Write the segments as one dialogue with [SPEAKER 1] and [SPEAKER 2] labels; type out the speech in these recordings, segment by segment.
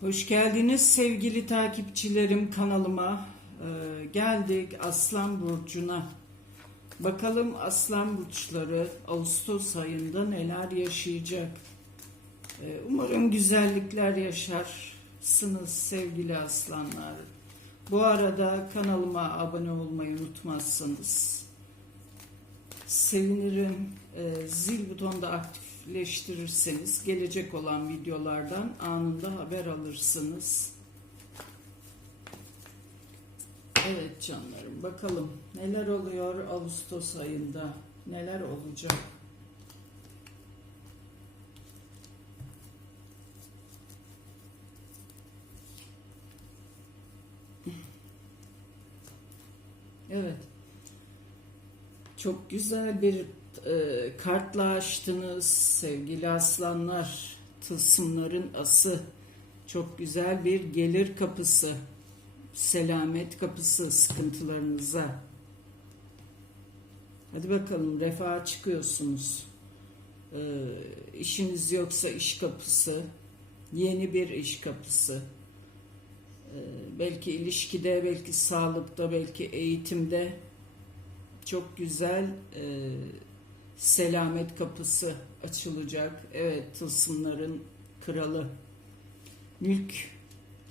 [SPEAKER 1] Hoş geldiniz sevgili takipçilerim kanalıma. Ee, geldik Aslan Burcu'na. Bakalım Aslan Burçları Ağustos ayında neler yaşayacak. Ee, umarım güzellikler yaşarsınız sevgili aslanlar. Bu arada kanalıma abone olmayı unutmazsanız sevinirim. Ee, zil butonu da aktifleştirirseniz gelecek olan videolardan anında haber alırsınız. Evet canlarım bakalım neler oluyor Ağustos ayında neler olacak. Evet. Çok güzel bir e, kartla açtınız sevgili aslanlar. Tılsımların ası. Çok güzel bir gelir kapısı. Selamet kapısı sıkıntılarınıza. Hadi bakalım refaha çıkıyorsunuz. E, işiniz yoksa iş kapısı. Yeni bir iş kapısı. E, belki ilişkide, belki sağlıkta, belki eğitimde çok güzel e, selamet kapısı açılacak. Evet, tılsımların kralı. Mülk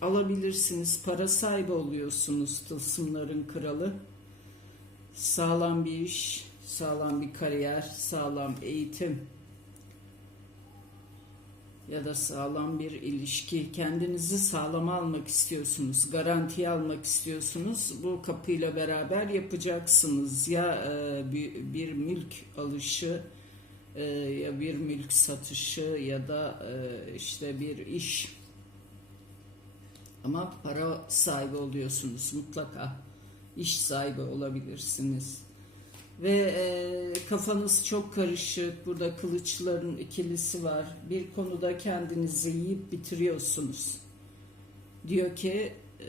[SPEAKER 1] alabilirsiniz, para sahibi oluyorsunuz tılsımların kralı. Sağlam bir iş, sağlam bir kariyer, sağlam eğitim ya da sağlam bir ilişki. Kendinizi sağlama almak istiyorsunuz, garantiye almak istiyorsunuz. Bu kapıyla beraber yapacaksınız. Ya e, bir, bir mülk alışı, e, ya bir mülk satışı ya da e, işte bir iş. Ama para sahibi oluyorsunuz mutlaka. İş sahibi olabilirsiniz. Ve e, kafanız çok karışık. Burada kılıçların ikilisi var. Bir konuda kendinizi yiyip bitiriyorsunuz. Diyor ki e,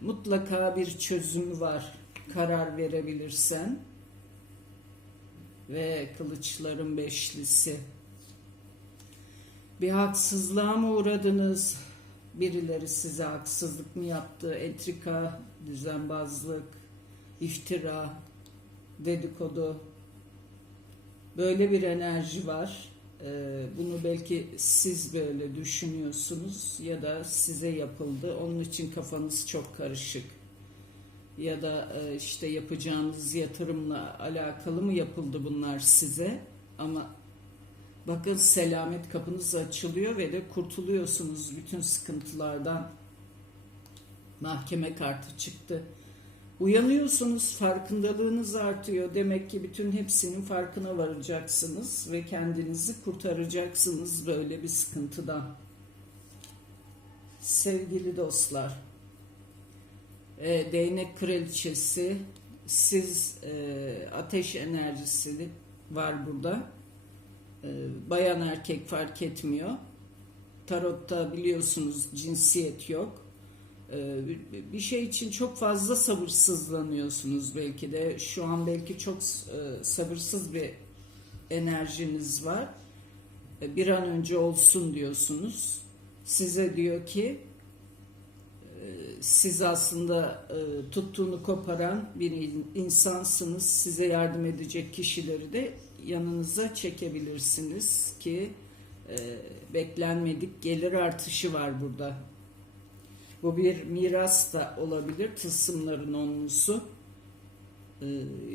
[SPEAKER 1] mutlaka bir çözümü var. Karar verebilirsen. Ve kılıçların beşlisi. Bir haksızlığa mı uğradınız? Birileri size haksızlık mı yaptı? Entrika, düzenbazlık, iftira, dedikodu böyle bir enerji var. Ee, bunu belki siz böyle düşünüyorsunuz ya da size yapıldı. Onun için kafanız çok karışık. Ya da e, işte yapacağınız yatırımla alakalı mı yapıldı bunlar size? Ama bakın selamet kapınız açılıyor ve de kurtuluyorsunuz bütün sıkıntılardan. Mahkeme kartı çıktı. Uyanıyorsunuz, farkındalığınız artıyor. Demek ki bütün hepsinin farkına varacaksınız ve kendinizi kurtaracaksınız böyle bir sıkıntıdan. Sevgili dostlar, e, değnek kraliçesi, siz e, ateş enerjisi var burada. E, bayan erkek fark etmiyor. Tarotta biliyorsunuz cinsiyet yok bir şey için çok fazla sabırsızlanıyorsunuz belki de. Şu an belki çok e, sabırsız bir enerjiniz var. E, bir an önce olsun diyorsunuz. Size diyor ki e, siz aslında tuttuğunu koparan bir insansınız. Size yardım edecek kişileri de yanınıza çekebilirsiniz ki beklenmedik gelir artışı var burada bu bir miras da olabilir, tılsımların onlusu ee,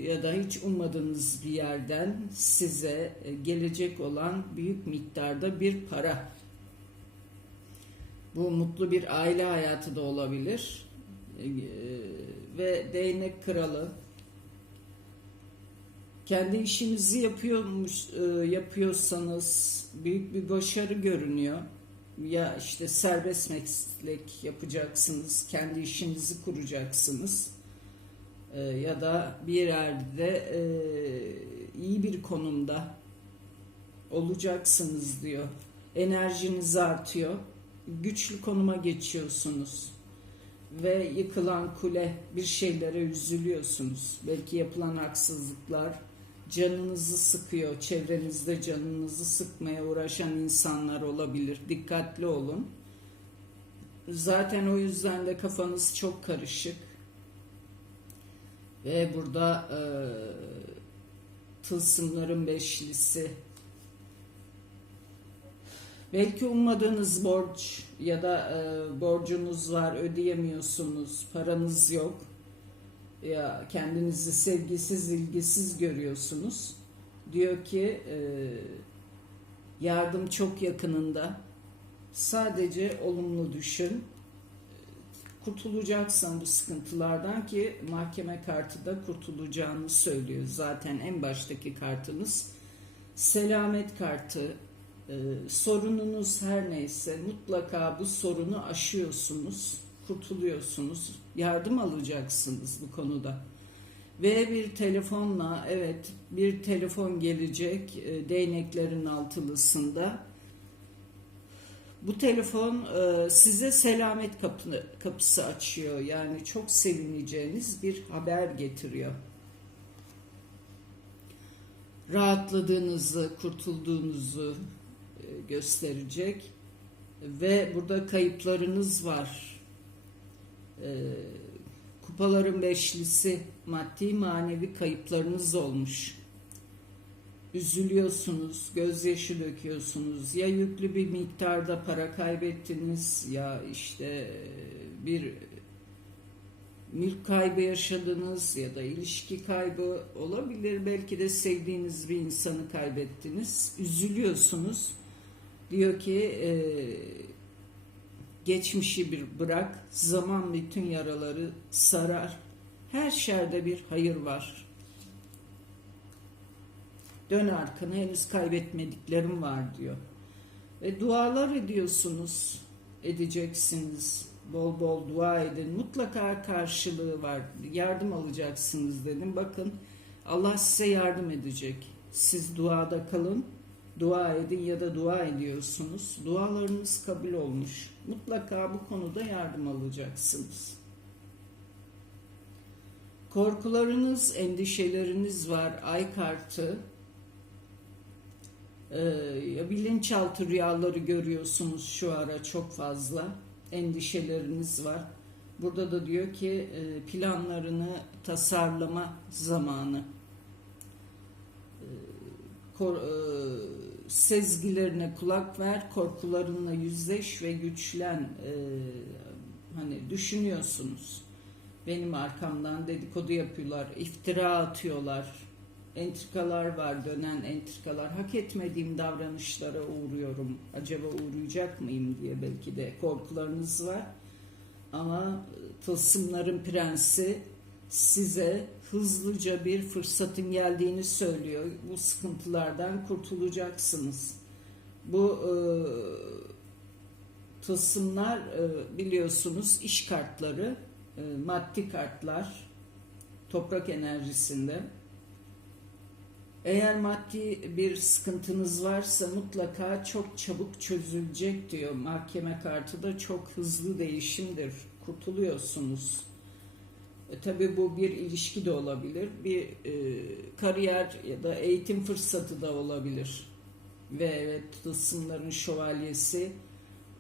[SPEAKER 1] ya da hiç ummadığınız bir yerden size e, gelecek olan büyük miktarda bir para. Bu mutlu bir aile hayatı da olabilir. Ee, ve değnek kralı kendi işinizi yapıyormuş e, yapıyorsanız büyük bir başarı görünüyor ya işte serbest meslek yapacaksınız, kendi işinizi kuracaksınız e, ya da bir yerde e, iyi bir konumda olacaksınız diyor. Enerjiniz artıyor, güçlü konuma geçiyorsunuz ve yıkılan kule bir şeylere üzülüyorsunuz. Belki yapılan haksızlıklar canınızı sıkıyor, çevrenizde canınızı sıkmaya uğraşan insanlar olabilir. Dikkatli olun. Zaten o yüzden de kafanız çok karışık. Ve burada e, tılsımların beşlisi. Belki ummadığınız borç ya da e, borcunuz var, ödeyemiyorsunuz, paranız yok. Ya kendinizi sevgisiz, ilgisiz görüyorsunuz. Diyor ki e, yardım çok yakınında. Sadece olumlu düşün. Kurtulacaksın bu sıkıntılardan ki mahkeme kartı da kurtulacağını söylüyor. Zaten en baştaki kartınız selamet kartı. Ee, sorununuz her neyse mutlaka bu sorunu aşıyorsunuz, kurtuluyorsunuz, yardım alacaksınız bu konuda. Ve bir telefonla evet bir telefon gelecek e, değneklerin altılısında. Bu telefon e, size selamet kapını, kapısı açıyor. Yani çok sevineceğiniz bir haber getiriyor. Rahatladığınızı, kurtulduğunuzu e, gösterecek. Ve burada kayıplarınız var. E, kupaların beşlisi maddi manevi kayıplarınız olmuş. Üzülüyorsunuz, gözyaşı döküyorsunuz. Ya yüklü bir miktarda para kaybettiniz ya işte bir mülk kaybı yaşadınız ya da ilişki kaybı olabilir. Belki de sevdiğiniz bir insanı kaybettiniz. Üzülüyorsunuz. Diyor ki e, geçmişi bir bırak, zaman bütün yaraları sarar. Her şerde bir hayır var. Dön arkana henüz kaybetmediklerim var diyor. Ve dualar ediyorsunuz, edeceksiniz. Bol bol dua edin. Mutlaka karşılığı var. Yardım alacaksınız dedim. Bakın Allah size yardım edecek. Siz duada kalın. Dua edin ya da dua ediyorsunuz. Dualarınız kabul olmuş. Mutlaka bu konuda yardım alacaksınız. Korkularınız, endişeleriniz var. Ay kartı. Ee, bilinçaltı rüyaları görüyorsunuz şu ara çok fazla. Endişeleriniz var. Burada da diyor ki e, planlarını tasarlama zamanı. E, sezgilerine kulak ver, korkularınla yüzleş ve güçlen. E, hani düşünüyorsunuz. Benim arkamdan dedikodu yapıyorlar, iftira atıyorlar, entrikalar var, dönen entrikalar. Hak etmediğim davranışlara uğruyorum. Acaba uğrayacak mıyım diye belki de korkularınız var. Ama tılsımların prensi size hızlıca bir fırsatın geldiğini söylüyor. Bu sıkıntılardan kurtulacaksınız. Bu e, tılsımlar e, biliyorsunuz iş kartları, e, maddi kartlar, toprak enerjisinde. Eğer maddi bir sıkıntınız varsa mutlaka çok çabuk çözülecek diyor. Mahkeme kartı da çok hızlı değişimdir. Kurtuluyorsunuz. E, tabii bu bir ilişki de olabilir, bir e, kariyer ya da eğitim fırsatı da olabilir. Ve evet tılsımların şövalyesi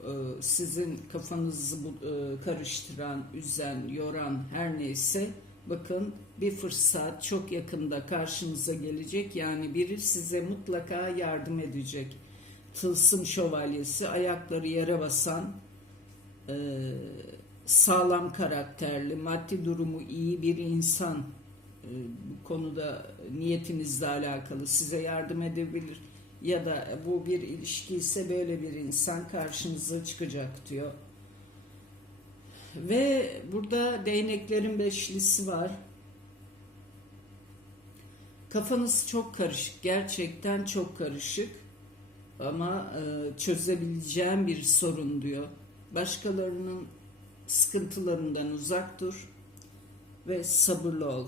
[SPEAKER 1] e, sizin kafanızı bu, e, karıştıran, üzen, yoran her neyse bakın bir fırsat çok yakında karşınıza gelecek. Yani biri size mutlaka yardım edecek. Tılsım şövalyesi ayakları yere basan e, sağlam karakterli, maddi durumu iyi bir insan e, bu konuda niyetinizle alakalı size yardım edebilir ya da bu bir ilişki ise böyle bir insan karşınıza çıkacak diyor. Ve burada değneklerin beşlisi var. Kafanız çok karışık, gerçekten çok karışık ama e, çözebileceğim bir sorun diyor. Başkalarının sıkıntılarından uzak dur ve sabırlı ol.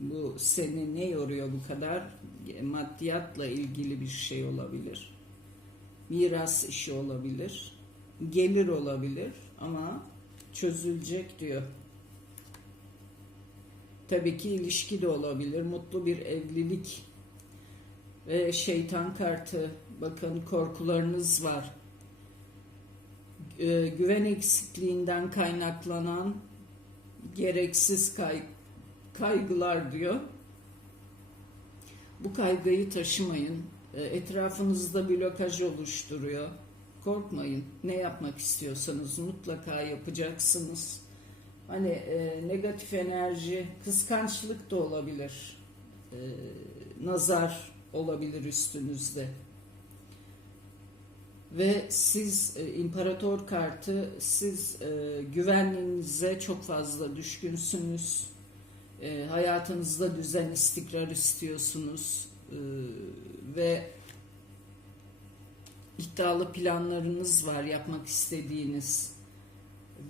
[SPEAKER 1] Bu seni ne yoruyor bu kadar? Maddiyatla ilgili bir şey olabilir. Miras işi olabilir. Gelir olabilir ama çözülecek diyor. Tabii ki ilişki de olabilir. Mutlu bir evlilik ve şeytan kartı. Bakın korkularınız var. E, güven eksikliğinden kaynaklanan gereksiz kay- kaygılar diyor. Bu kaygıyı taşımayın. E, Etrafınızda blokaj oluşturuyor. Korkmayın. Ne yapmak istiyorsanız mutlaka yapacaksınız. Hani e, negatif enerji, kıskançlık da olabilir. E, nazar olabilir üstünüzde. Ve siz e, imparator kartı, siz e, güvenliğinize çok fazla düşkünsünüz. E, hayatınızda düzen, istikrar istiyorsunuz. E, ve iddialı planlarınız var yapmak istediğiniz.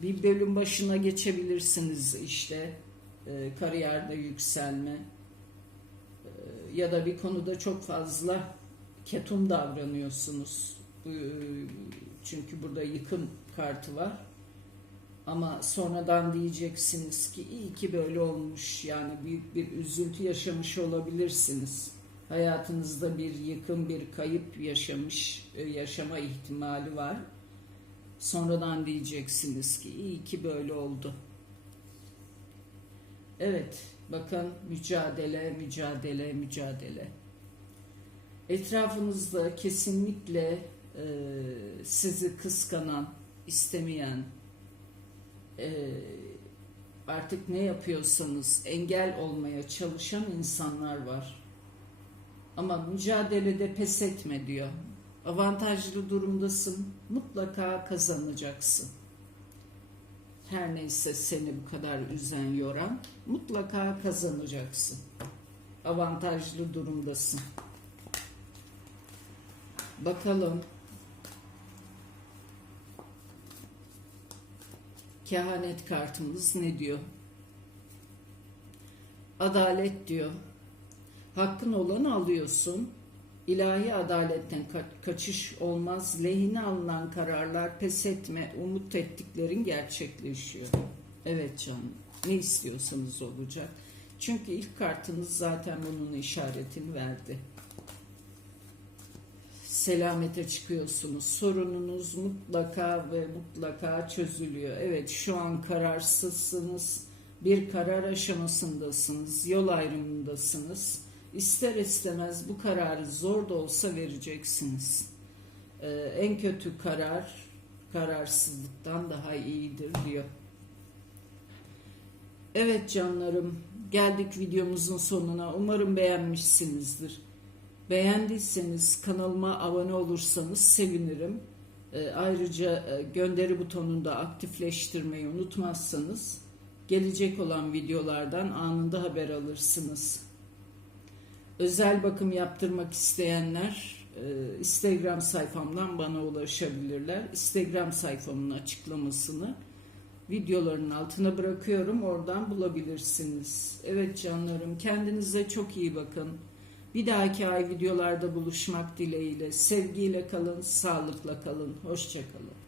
[SPEAKER 1] Bir bölüm başına geçebilirsiniz işte e, kariyerde yükselme e, ya da bir konuda çok fazla ketum davranıyorsunuz. E, çünkü burada yıkım kartı var. Ama sonradan diyeceksiniz ki iyi ki böyle olmuş. Yani büyük bir üzüntü yaşamış olabilirsiniz. Hayatınızda bir yıkım, bir kayıp yaşamış, e, yaşama ihtimali var. Sonradan diyeceksiniz ki iyi ki böyle oldu. Evet, bakın mücadele, mücadele, mücadele. Etrafınızda kesinlikle e, sizi kıskanan, istemeyen, e, artık ne yapıyorsanız engel olmaya çalışan insanlar var. Ama mücadelede pes etme diyor. Avantajlı durumdasın, mutlaka kazanacaksın. Her neyse seni bu kadar üzen, yoran, mutlaka kazanacaksın. Avantajlı durumdasın. Bakalım. Kehanet kartımız ne diyor? Adalet diyor. Hakkın olanı alıyorsun. İlahi adaletten ka- kaçış olmaz. Lehine alınan kararlar pes etme, umut ettiklerin gerçekleşiyor. Evet canım. Ne istiyorsanız olacak. Çünkü ilk kartınız zaten bunun işaretini verdi. Selamete çıkıyorsunuz. Sorununuz mutlaka ve mutlaka çözülüyor. Evet şu an kararsızsınız. Bir karar aşamasındasınız. Yol ayrımındasınız. İster istemez bu kararı zor da olsa vereceksiniz. Ee, en kötü karar kararsızlıktan daha iyidir diyor. Evet canlarım geldik videomuzun sonuna. Umarım beğenmişsinizdir. Beğendiyseniz kanalıma abone olursanız sevinirim. Ee, ayrıca e, gönderi butonunu da aktifleştirmeyi unutmazsanız gelecek olan videolardan anında haber alırsınız. Özel bakım yaptırmak isteyenler e, Instagram sayfamdan bana ulaşabilirler. Instagram sayfamın açıklamasını videoların altına bırakıyorum. Oradan bulabilirsiniz. Evet canlarım kendinize çok iyi bakın. Bir dahaki ay videolarda buluşmak dileğiyle. Sevgiyle kalın, sağlıkla kalın. Hoşçakalın.